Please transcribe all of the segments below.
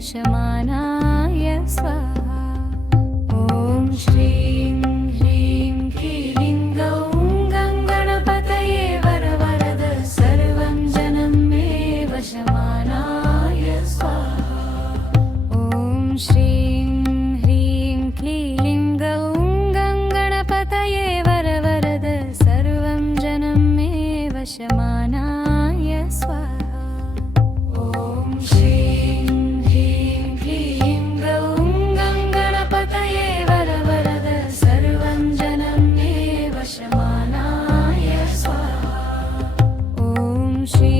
वशमानाय स्वाहा। ॐ श्रीं ह्रीं क्लीं गौं गणपतये वरवरद सर्वं जनं मे वशमानाय स्वाहा। ॐ श्रीं ह्रीं क्लीं गौं गणपतये वरवरद सर्वं जनं मे वशमानाय स्वाहा। ॐ श्रीं ह्रीं क्लीं गौं गणपतये वरवरद सर्वं जनं मे वशमानाय स्वाहा। ॐ श्रीं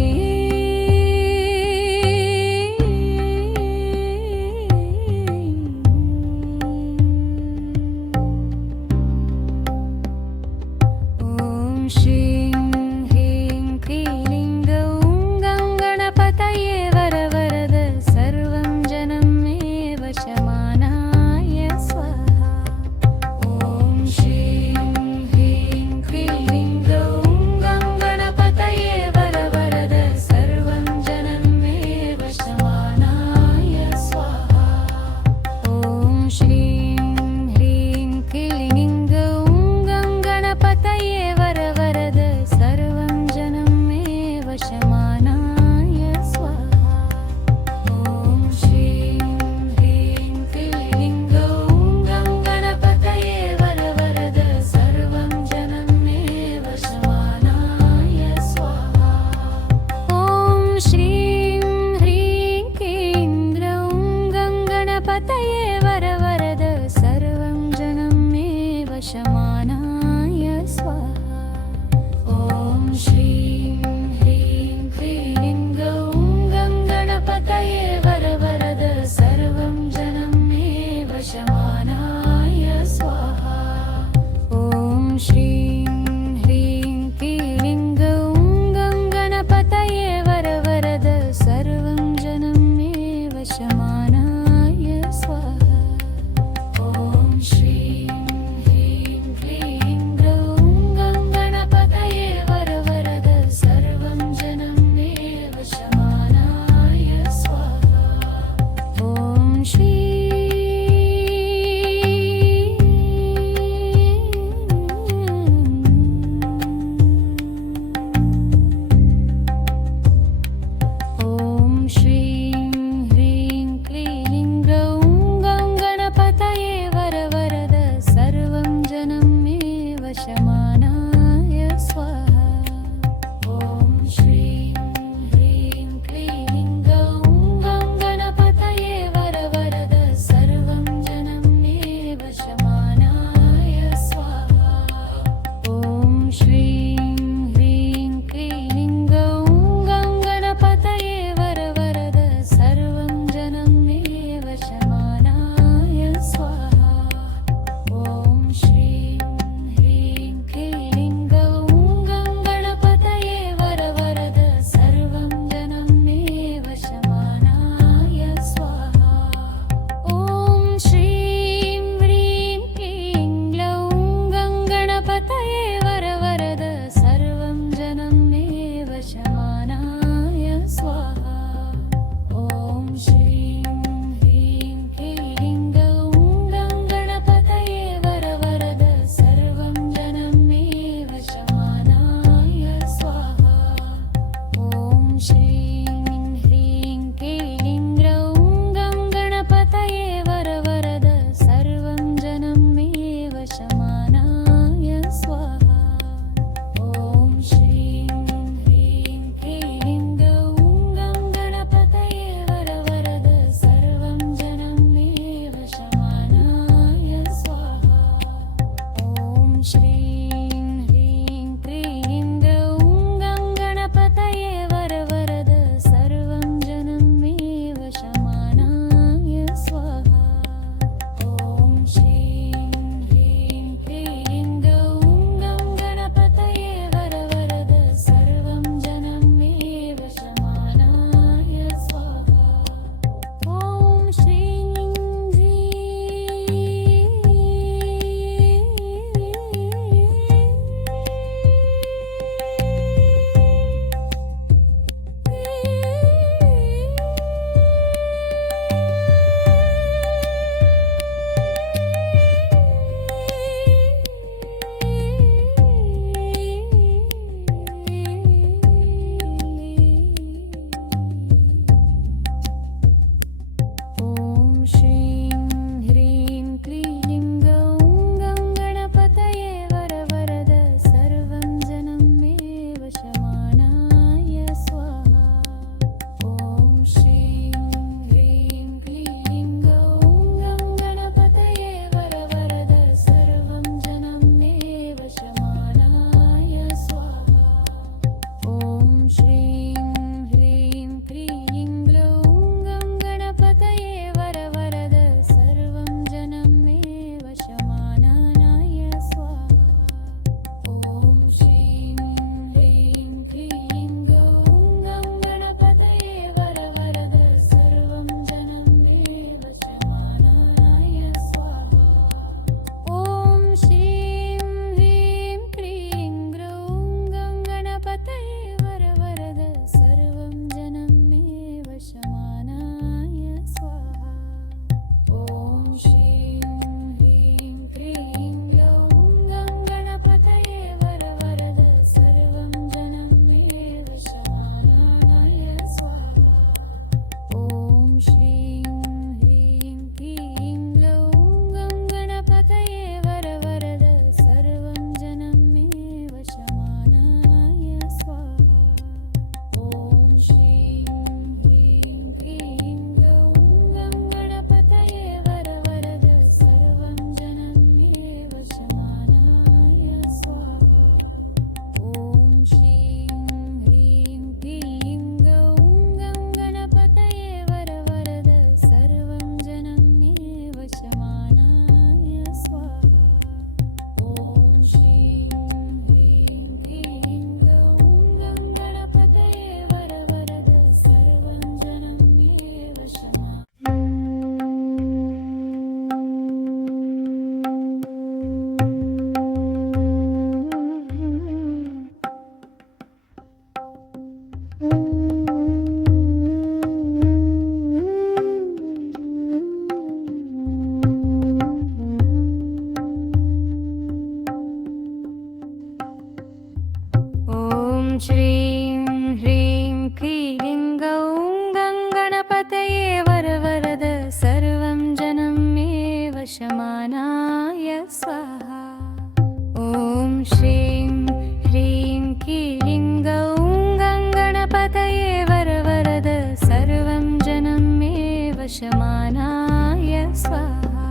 वशमानाय स्वाहा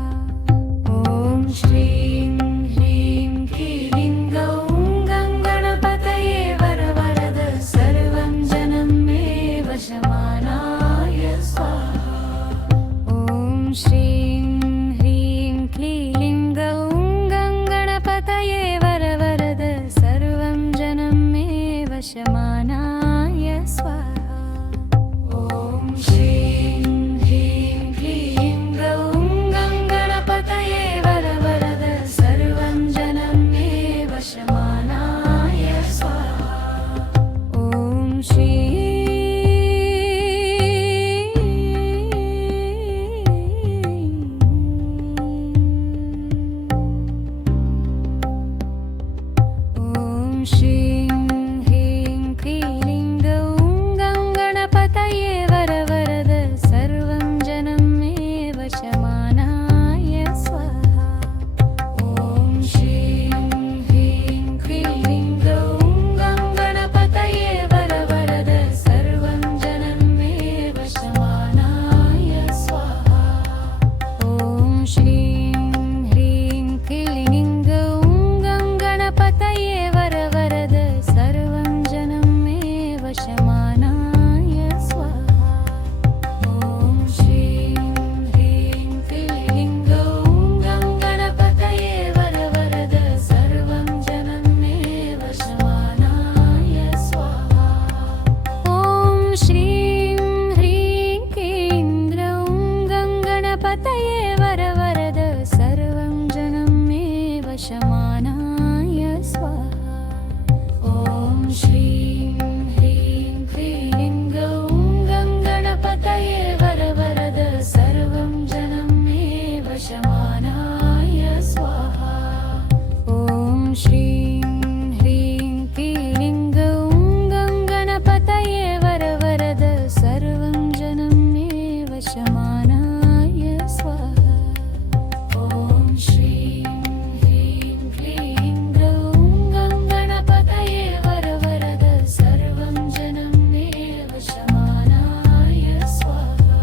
ॐ श्रीं ह्रीं क्लीं गौं गणपतये वरवरद सर्वं जनं मे वशमानाय स्वाहा ॐ श्रीं ह्रीं क्लीं गौं गणपतये वरवरद सर्वं जनं मे वशमानाय स्वाहा ॐ श्रीं ह्रीं क्लीं गौं गणपतये वरवरद सर्वं जनं मे वशमानाय स्वाहा ॐ श्रीं ह्रीं क्लीं गौं गणपतये वरवरद सर्वं जनं मे वशमानाय स्वाहा ॐ श्रीं ह्रीं क्लीं गौं गणपतये वरवरद सर्वं जनं मे वशमानाय स्वाहा ॐ श्रीं ह्रीं क्लीं गौं गणपतये वरवरद सर्वं जनं मे वशमानाय स्वाहा ॐ श्रीं ह्रीं क्लीं गौं गणपतये वरवरद सर्वं जनं मे वशमानाय स्वाहा ॐ श्रीं ह्रीं क्लीं गौं गणपतये वरवरद सर्वं जनं मे वशमानाय स्वाहा ॐ श्रीं ह्रीं क्लीं गौं गणपतये वरवरद सर्वं जनं मे वशमानाय स्वाहा ॐ श्रीं ह्रीं क्लीं गौं गणपतये वरवरद सर्वं जनं मे वशमानाय स्वाहा ॐ श्रीं ह्रीं क्लीं गौं गणपतये वरवरद सर्वं जनं मे वशमानाय स्वाहा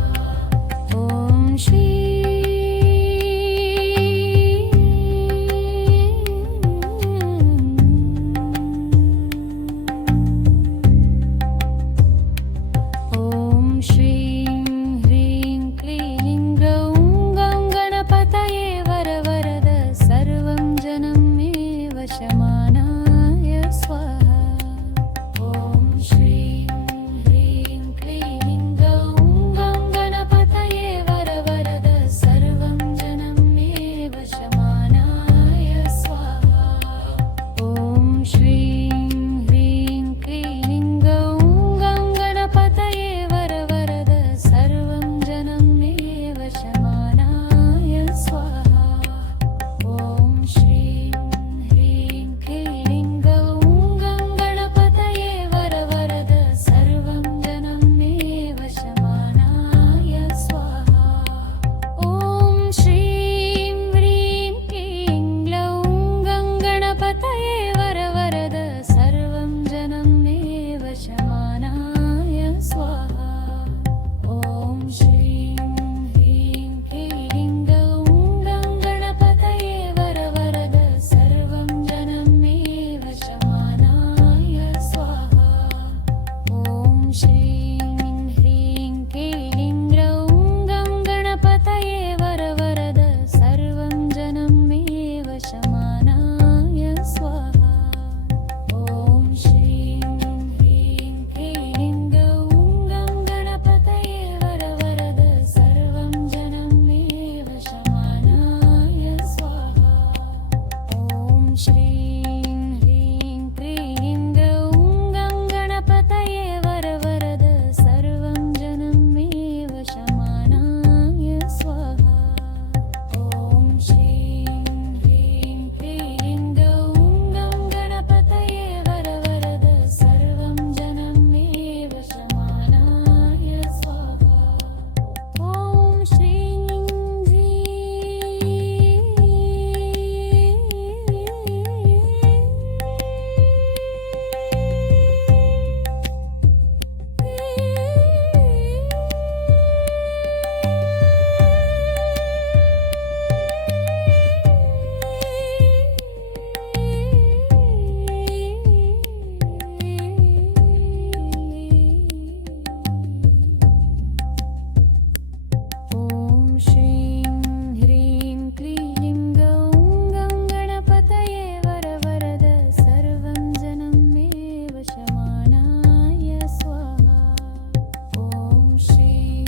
ॐ श्रीं ह्रीं क्लीं गौं गणपतये वरवरद सर्वं जनं मे वशमानाय स्वाहा ॐ श्रीं ह्रीं क्लीं गौं गणपतये वरवरद श्रीं ह्रीं क्लीं गौं गणपतये वरवरद सर्वं जनं मे वशमानाय स्वाहा। ॐ श्रीं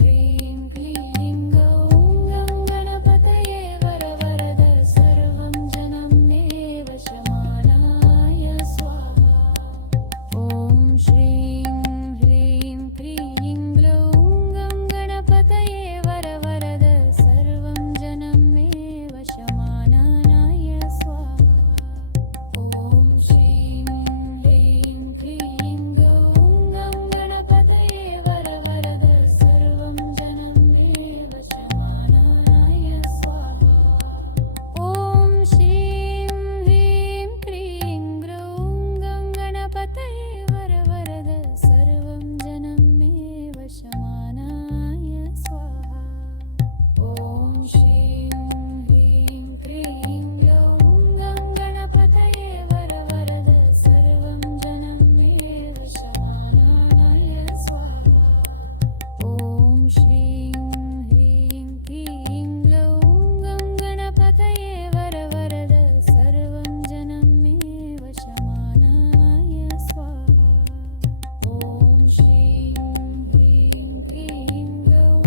ह्रीं क्लीं गौं गणपतये वरवरद सर्वं जनं मे वशमानाय स्वाहा। ॐ श्रीं ह्रीं क्लीं ग्लौं गणपतये वरवरद सर्वं जनं मे वशमानाय स्वाहा। ॐ श्रीं ह्रीं क्लीं गौं गणपतये वरवरद सर्वं जनं मे वशमानाय स्वाहा। ॐ श्रीं ह्रीं क्लीं ग्लौं गणपतये वरवरद सर्वं जनं मे वशमानाय स्वाहा। ॐ श्रीं ह्रीं क्लीं ग्लौं गणपतये वरवरद सर्वं जनं मे वशमानाय स्वाहा। ॐ श्रीं ह्रीं क्लीं ग्लौं गणपतये वरवरद सर्वं जनं मे वशमानाय स्वाहा। ॐ श्रीं ह्रीं क्लीं ग्लौं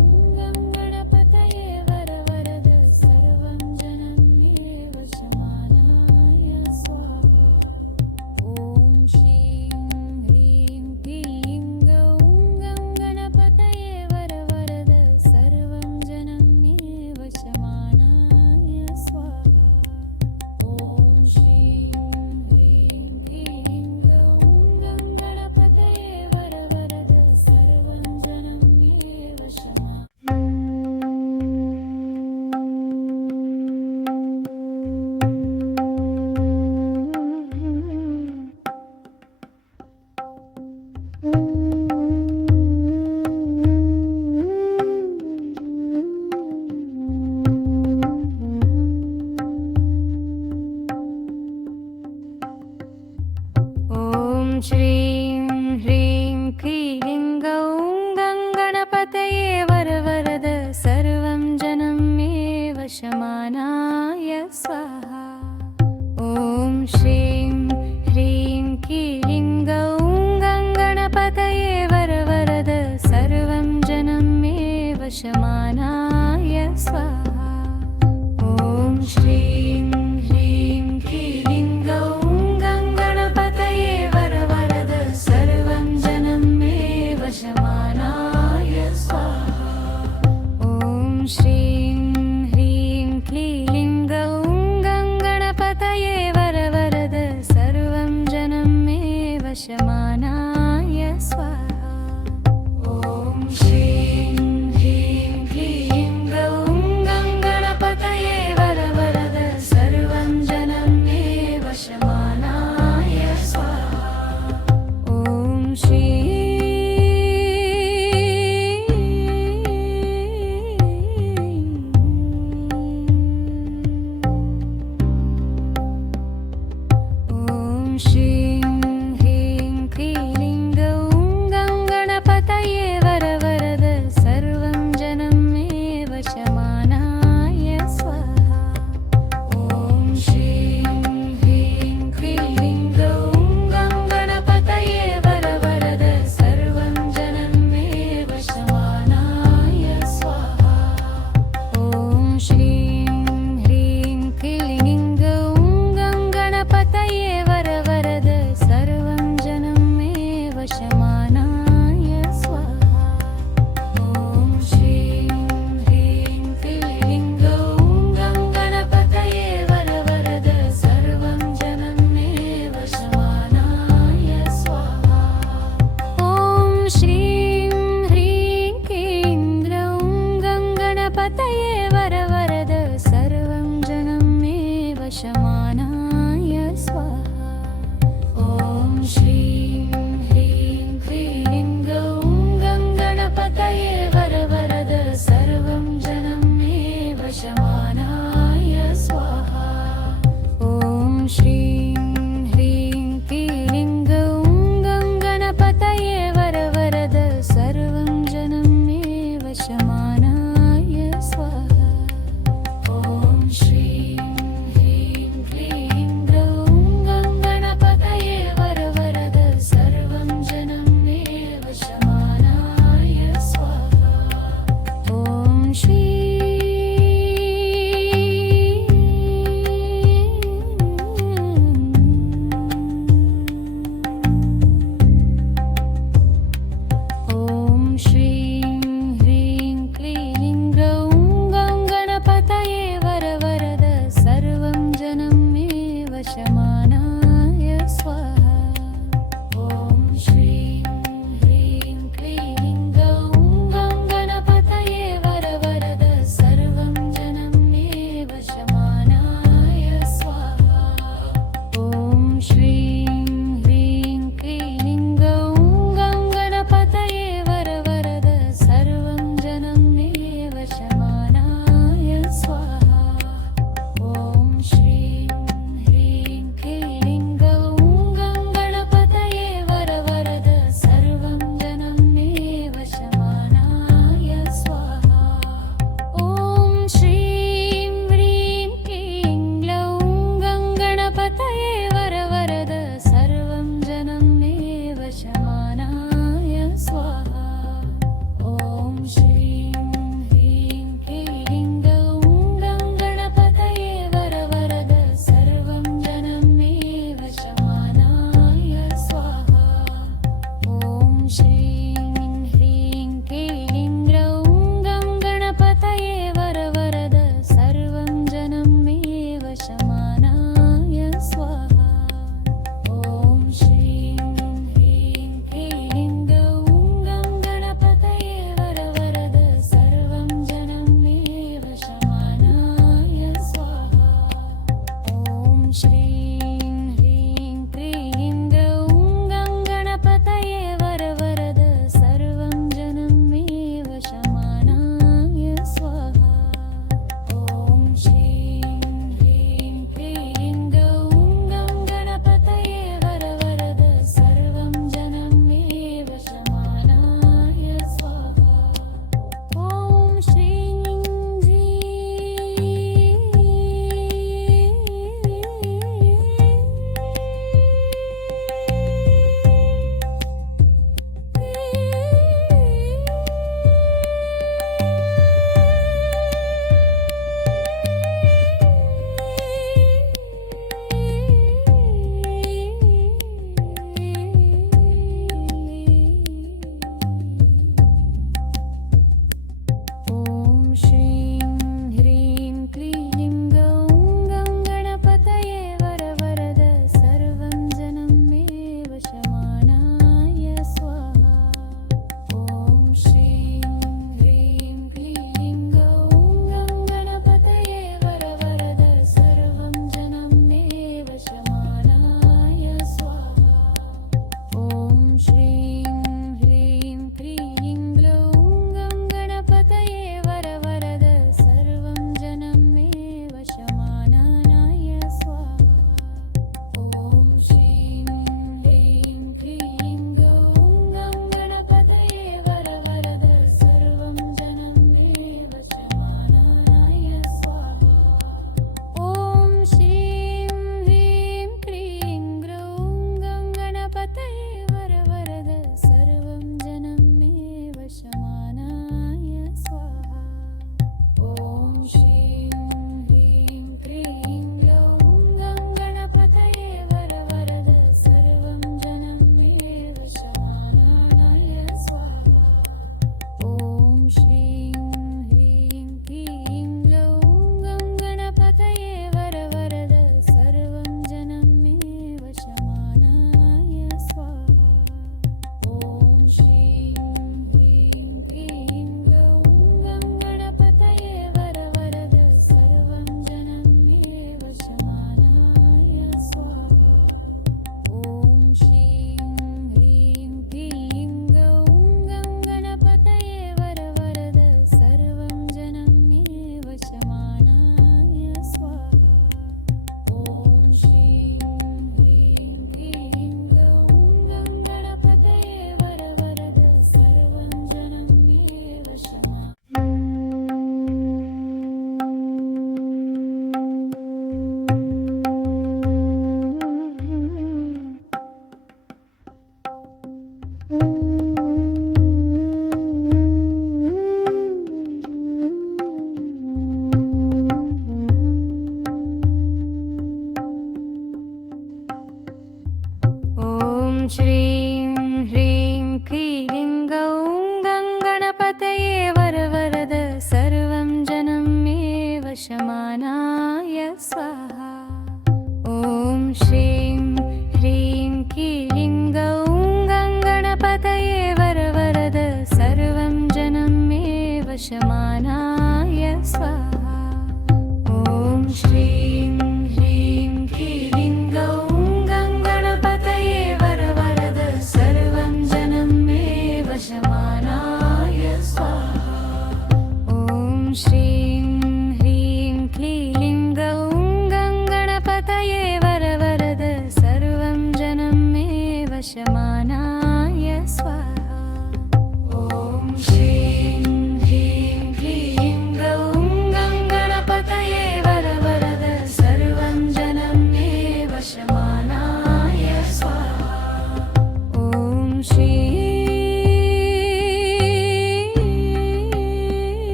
गणपतये वरवरद सर्वं जनं मे वशमानाय स्वाहा। ॐ श्रीं ह्रीं क्लीं ग्लौं गणपतये वरवरद सर्वं जनं मे वशमानाय स्वाहा। ॐ श्रीं ह्रीं क्लीं ग्लौं गणपतये वरवरद सर्वं जनं मे ॐ श्रीं ह्रीं क्लीं गौं गणपतये वरवरद सर्वं जनं मे वशमानाय स्वाहा। ॐ श्रीं ह्रीं क्लीं गौं गणपतये वरवरद सर्वं जनं मे वशमानाय स्वाहा। ॐ श्रीं ह्रीं क्लीं गौं गणपतये वरवरद सर्वं जनं मे वशमानाय स्वाहा। ॐ श्रीं ह्रीं क्लीं गौं गणपतये वरवरद सर्वं जनं मे वशमानाय स्वाहा। ॐ श्रीं ह्रीं क्लीं गौं गणपतये वरवरद सर्वं जनं मे वशमानाय स्वाहा। ॐ श्रीं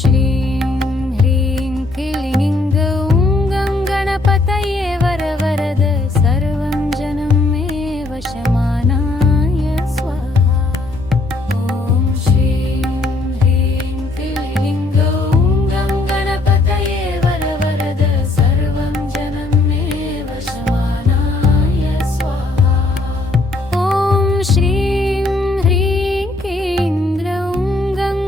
श्रीं ह्रीं क्लीं गौं गणपतये वरवरद सर्वं जनं मे वशमानाय स्वाहा। ॐ श्रीं ह्रीं क्लीं गौं गणपतये वरवरद सर्वं जनं मे वशमानाय स्वाहा। ॐ श्रीं ह्रीं क्लीं गौं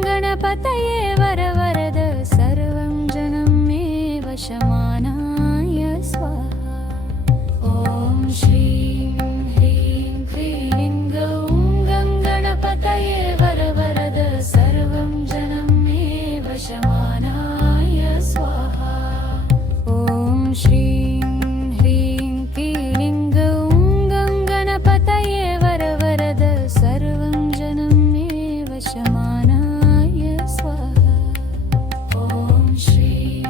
गणपतये वरवरद सर्वं जनं मे वशमानाय स्वाहा। ॐ श्रीं ह्रीं क्लीं गौं गणपतये वरवरद सर्वं जनं मे वशमानाय स्वाहा। ॐ श्रीं ह्रीं क्लीं गौं गणपतये वरवरद सर्वं जनं मे वशमानाय स्वाहा। ॐ श्रीं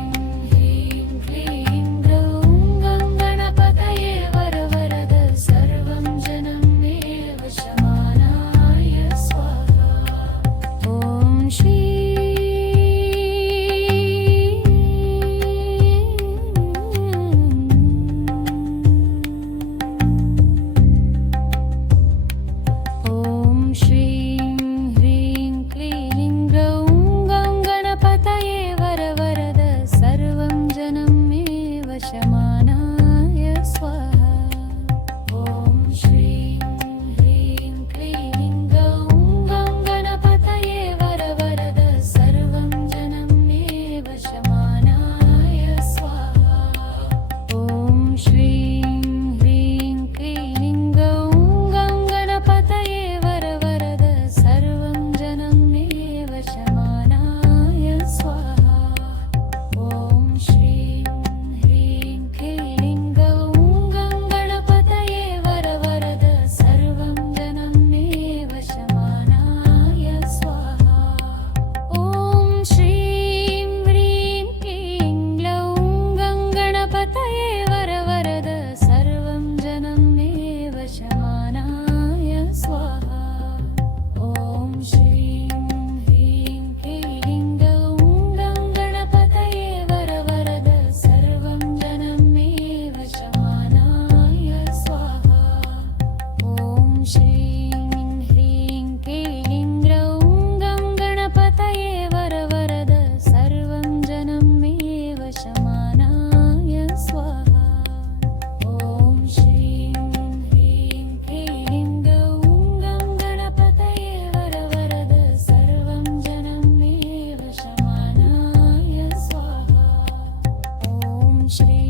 ह्रीं क्लीं गौं गणपतये वरवरद सर्वं जनं मे वशमानाय स्वाहा। ॐ श्रीं ह्रीं क्लीं गौं गणपतये वरवरद सर्वं जनं मे वशमानाय स्वाहा। ॐ श्रीं ह्रीं क्लीं गौं गणपतये वरवरद सर्वं जनं मे वशमानाय स्वाहा। ॐ श्रीं ह्रीं क्लीं गौं गणपतये वरवरद सर्वं जनं मे वशमानाय स्वाहा। ॐ श्रीं ह्रीं क्लीं गौं गणपतये वरवरद सर्वं जनं मे वशमानाय स्वाहा। ॐ श्रीं ह्रीं क्लीं गौं गणपतये वरवरद सर्वं जनं मे वशमानाय स्वाहा। ॐ श्रीं ह्रीं क्लीं गौं गणपतये वरवरद सर्वं जनं मे वशमानाय स्वाहा। ॐ श्रीं ह्रीं क्लीं गौं गणपतये वरवरद सर्वं जनं मे वशमानाय स्वाहा। ॐ श्रीं ह्रीं क्लीं गौं गणपतये वरवरद सर्वं जनं मे वशमानाय स्वाहा। ॐ श्रीं